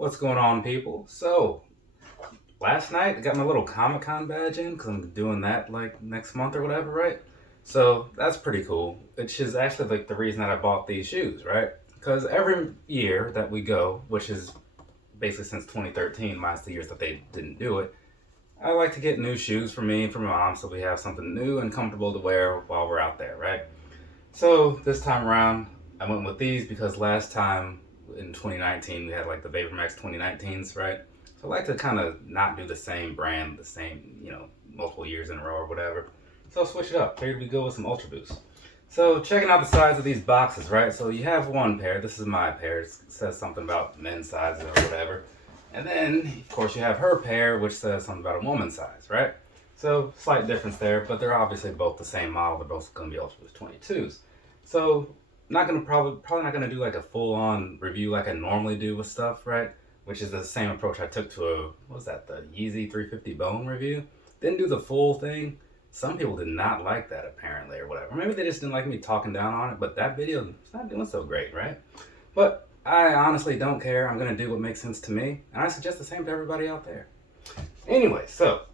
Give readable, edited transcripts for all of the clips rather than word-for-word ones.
What's going on, people? So, last night I got my little Comic-Con badge in because I'm doing that like next month or whatever, right? So, that's pretty cool. Which is actually like the reason that I bought these shoes, right? Because every year that we go, which is basically since 2013, minus the years that they didn't do it, I like to get new shoes for me and for my mom so we have something new and comfortable to wear while we're out there, right? So this time around, I went with these because last time in 2019 we had like the VaporMax 2019s, right? So I like to kind of not do the same brand, the same, multiple years in a row or whatever. So I'll switch it up. Figured we'd go with some Ultra Boost. So checking out the size of these boxes, right? So you have one pair. This is my pair. It says something about men's sizes or whatever. And then, of course, you have her pair, which says something about a woman's size, right? So slight difference there, but they're obviously both the same model. They're both going to be Ultra Boost 22s. So not gonna probably not gonna do like a full on review like I normally do with stuff, right? Which is the same approach I took to what was that, the Yeezy 350 Bone review. Didn't do the full thing. Some people did not like that apparently or whatever. Maybe they just didn't like me talking down on it, but that video is not doing so great, right? But I honestly don't care. I'm gonna do what makes sense to me, and I suggest the same to everybody out there. Anyway, so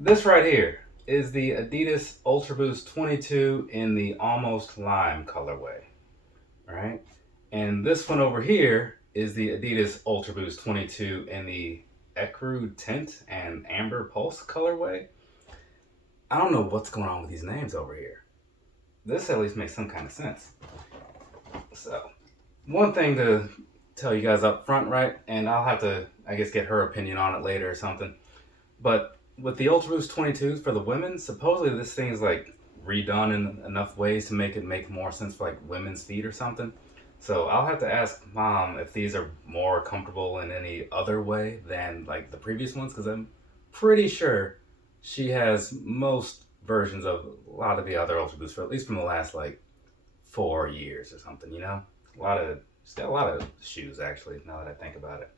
this right here is the Adidas Ultraboost 22 in the Almost Lime colorway, right? And this one over here is the Adidas Ultraboost 22 in the Ecru Tint and Amber Pulse colorway. I don't know what's going on with these names over here. This at least makes some kind of sense. So, one thing to tell you guys up front, right? And I'll have to, I guess, get her opinion on it later or something. But with the Ultraboost 22s for the women, supposedly this thing is like redone in enough ways to make it make more sense for like women's feet or something. So I'll have to ask mom if these are more comfortable in any other way than like the previous ones, because I'm pretty sure she has most versions of a lot of the other Ultraboosts for at least from the last like 4 years or something, she's got a lot of shoes actually, now that I think about it.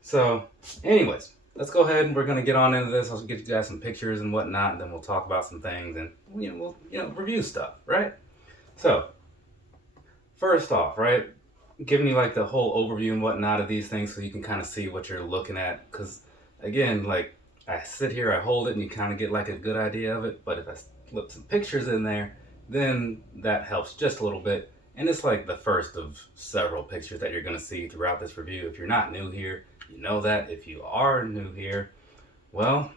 So, anyways, let's go ahead and we're gonna get on into this. I'll get you guys some pictures and whatnot, and then we'll talk about some things and we'll review stuff, right? So, first off, right, giving you like the whole overview and whatnot of these things so you can kind of see what you're looking at. Because again, like I sit here, I hold it, and you kind of get like a good idea of it. But if I slip some pictures in there, then that helps just a little bit. And it's like the first of several pictures that you're going to see throughout this review. If you're not new here, you know that. If you are new here, well,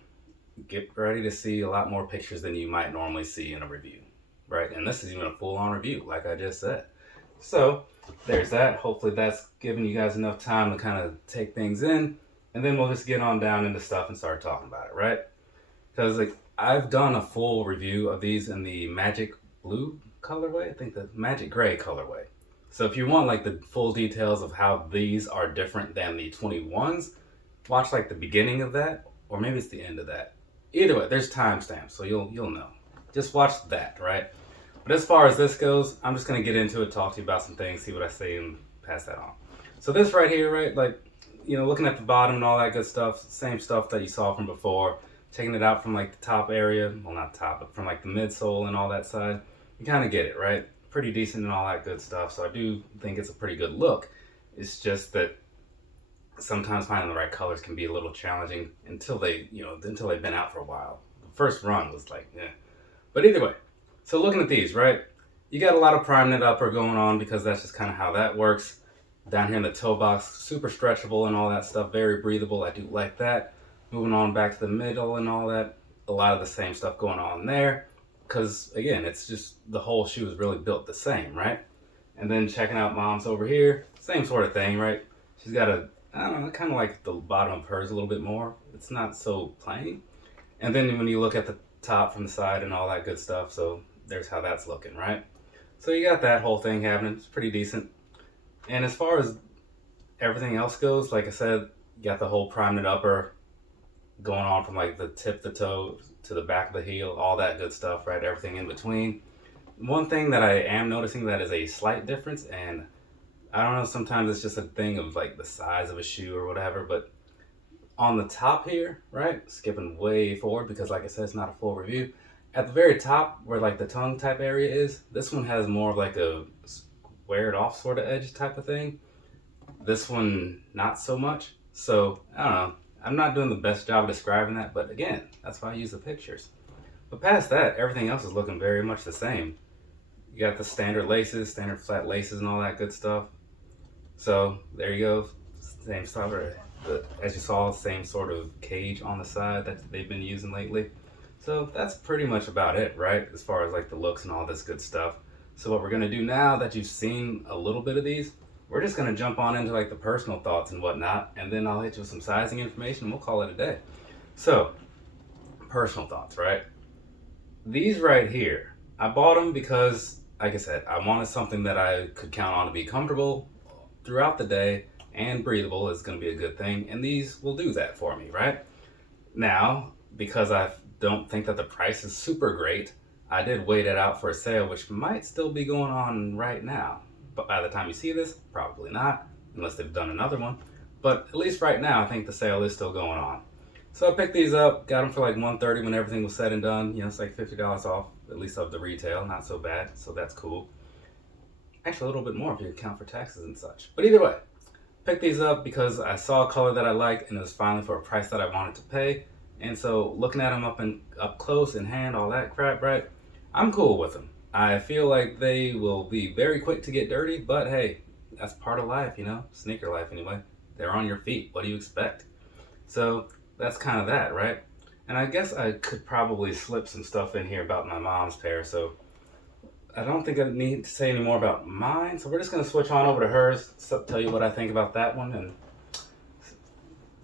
get ready to see a lot more pictures than you might normally see in a review, right? And this is even a full-on review, like I just said. So there's that. Hopefully that's giving you guys enough time to kind of take things in, and then we'll just get on down into stuff and start talking about it, right? Because like I've done a full review of these in the Magic Blue colorway, I think the Magic Gray colorway. So if you want like the full details of how these are different than the 21s, watch like the beginning of that, or maybe it's the end of that. Either way, there's timestamps, so you'll know. Just watch that, right? But as far as this goes, I'm just gonna get into it, talk to you about some things, see what I say, and pass that on. So this right here, right, like, looking at the bottom and all that good stuff, same stuff that you saw from before, taking it out from like the top area, well not top, but from like the midsole and all that side, you kind of get it, right? Pretty decent and all that good stuff, so I do think it's a pretty good look. It's just that sometimes finding the right colors can be a little challenging until they've been out for a while. The first run was like, yeah. But either way, so looking at these, right? You got a lot of prime knit upper going on because that's just kind of how that works. Down here in the toe box, super stretchable and all that stuff, very breathable. I do like that. Moving on back to the middle and all that, a lot of the same stuff going on there. Because again, it's just the whole shoe is really built the same, right? And then checking out mom's over here, same sort of thing, right? She's got I don't know, kind of like the bottom of hers a little bit more. It's not so plain. And then when you look at the top from the side and all that good stuff, so there's how that's looking, right? So you got that whole thing happening. It's pretty decent. And as far as everything else goes, like I said, you got the whole prime knit upper going on from like the tip of the toe to the back of the heel, all that good stuff, right? Everything in between. One thing that I am noticing that is a slight difference, and I don't know, sometimes it's just a thing of like the size of a shoe or whatever, but on the top here, right, skipping way forward because like I said, it's not a full review. At the very top where like the tongue type area is, this one has more of like a squared off sort of edge type of thing. This one, not so much. So, I don't know. I'm not doing the best job of describing that, but again, that's why I use the pictures. But past that, everything else is looking very much the same. You got the standard laces, standard flat laces and all that good stuff. So, there you go. Same stuff, as you saw, same sort of cage on the side that they've been using lately. So that's pretty much about it, right? As far as like the looks and all this good stuff. So what we're gonna do now that you've seen a little bit of these, we're just gonna jump on into like the personal thoughts and whatnot, and then I'll hit you with some sizing information and we'll call it a day. So, personal thoughts, right? These right here, I bought them because, like I said, I wanted something that I could count on to be comfortable throughout the day and breathable is gonna be a good thing, and these will do that for me, right? Now, because I don't think that the price is super great, I did wait it out for a sale, which might still be going on right now. But by the time you see this, probably not, unless they've done another one. But at least right now, I think the sale is still going on. So I picked these up, got them for like $130 when everything was said and done. You know, it's like $50 off, at least of the retail, not so bad, so that's cool. Actually, a little bit more if you account for taxes and such. But either way, picked these up because I saw a color that I liked and it was finally for a price that I wanted to pay. And so looking at them up close in hand, all that crap, right? I'm cool with them. I feel like they will be very quick to get dirty, but hey, that's part of life, you know? Sneaker life anyway. They're on your feet. What do you expect? So that's kind of that, right? And I guess I could probably slip some stuff in here about my mom's pair, so I don't think I need to say any more about mine. So we're just going to switch on over to hers, tell you what I think about that one, and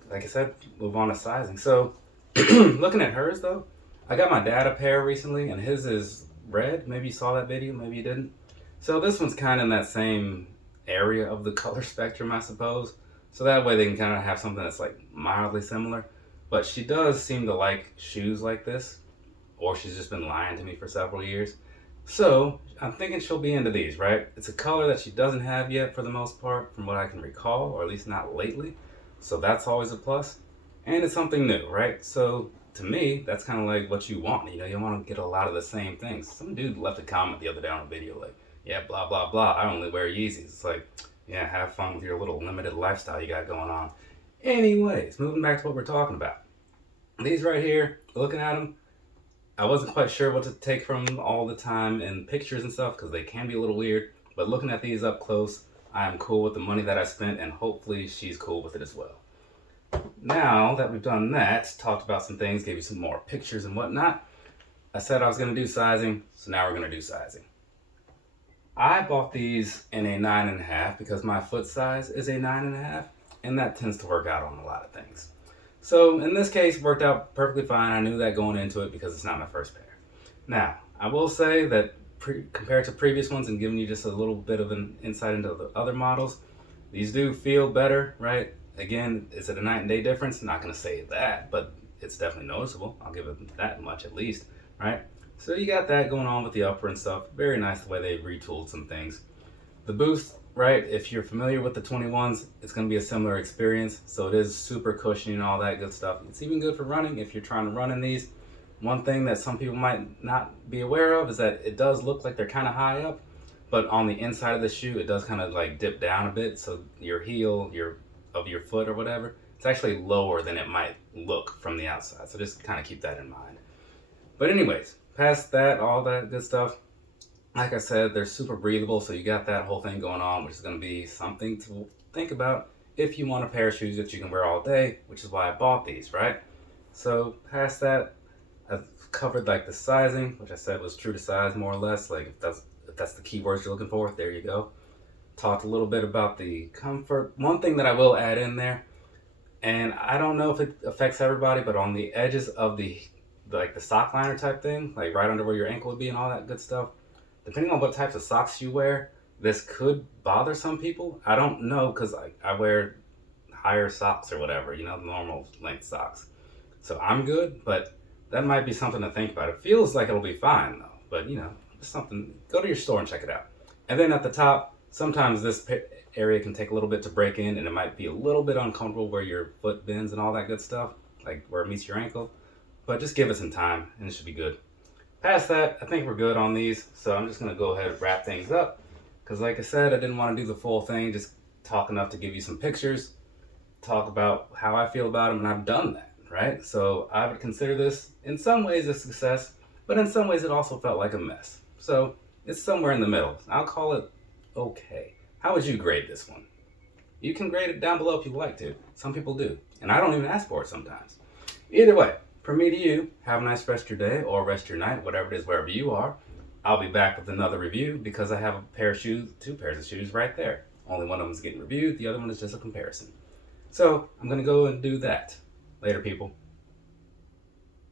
like I said, move on to sizing. So looking at hers though, I got my dad a pair recently, and his is red. Maybe you saw that video, maybe you didn't. So this one's kind of in that same area of the color spectrum, I suppose. So that way they can kind of have something that's like mildly similar. But she does seem to like shoes like this, or she's just been lying to me for several years. So I'm thinking she'll be into these, right? It's a color that she doesn't have yet for the most part, from what I can recall, or at least not lately. So that's always a plus. And it's something new, right? So to me, that's kind of like what you want. You know, you want to get a lot of the same things. Some dude left a comment the other day on a video like, yeah, blah, blah, blah. I only wear Yeezys. It's like, yeah, have fun with your little limited lifestyle you got going on. Anyways, moving back to what we're talking about. These right here, looking at them, I wasn't quite sure what to take from them all the time in pictures and stuff because they can be a little weird. But looking at these up close, I am cool with the money that I spent, and hopefully she's cool with it as well. Now that we've done that, talked about some things, gave you some more pictures and whatnot, I said I was going to do sizing, so now we're going to do sizing. I bought these in a 9.5 because my foot size is a 9.5, and that tends to work out on a lot of things. So in this case, worked out perfectly fine. I knew that going into it because it's not my first pair. Now, I will say that compared to previous ones and giving you just a little bit of an insight into the other models, these do feel better, right? Again, is it a night and day difference? I'm not going to say that, but it's definitely noticeable. I'll give it that much at least, right? So you got that going on with the upper and stuff. Very nice the way they retooled some things. The Boost, right, if you're familiar with the 21s, it's going to be a similar experience. So it is super cushiony and all that good stuff. It's even good for running if you're trying to run in these. One thing that some people might not be aware of is that it does look like they're kind of high up, but on the inside of the shoe, it does kind of like dip down a bit. So your heel, of your foot or whatever, it's actually lower than it might look from the outside. So just kind of keep that in mind. But anyways, past that, all that good stuff, like I said, they're super breathable. So you got that whole thing going on, which is going to be something to think about if you want a pair of shoes that you can wear all day, which is why I bought these, right? So past that, I've covered like the sizing, which I said was true to size more or less. Like if that's the keywords you're looking for, there you go. Talked a little bit about the comfort. One thing that I will add in there, and I don't know if it affects everybody, but on the edges of the sock liner type thing, like right under where your ankle would be and all that good stuff, depending on what types of socks you wear, this could bother some people. I don't know because I wear higher socks or whatever, you know, normal length socks. So I'm good, but that might be something to think about. It feels like it'll be fine though, but you know, just something, go to your store and check it out. And then at the top, sometimes this area can take a little bit to break in and it might be a little bit uncomfortable where your foot bends and all that good stuff, like where it meets your ankle, but just give it some time and it should be good. Past that, I think we're good on these, so I'm just going to go ahead and wrap things up because like I said, I didn't want to do the full thing, just talk enough to give you some pictures, talk about how I feel about them, and I've done that, right? So I would consider this in some ways a success, but in some ways it also felt like a mess. So it's somewhere in the middle. I'll call it okay. How would you grade this one? You can grade it down below if you'd like to. Some people do. And I don't even ask for it sometimes. Either way, from me to you, have a nice rest of your day or rest of your night, whatever it is, wherever you are. I'll be back with another review because I have a pair of shoes, 2 pairs of shoes right there. Only one of them is getting reviewed, the other one is just a comparison. So I'm going to go and do that. Later, people.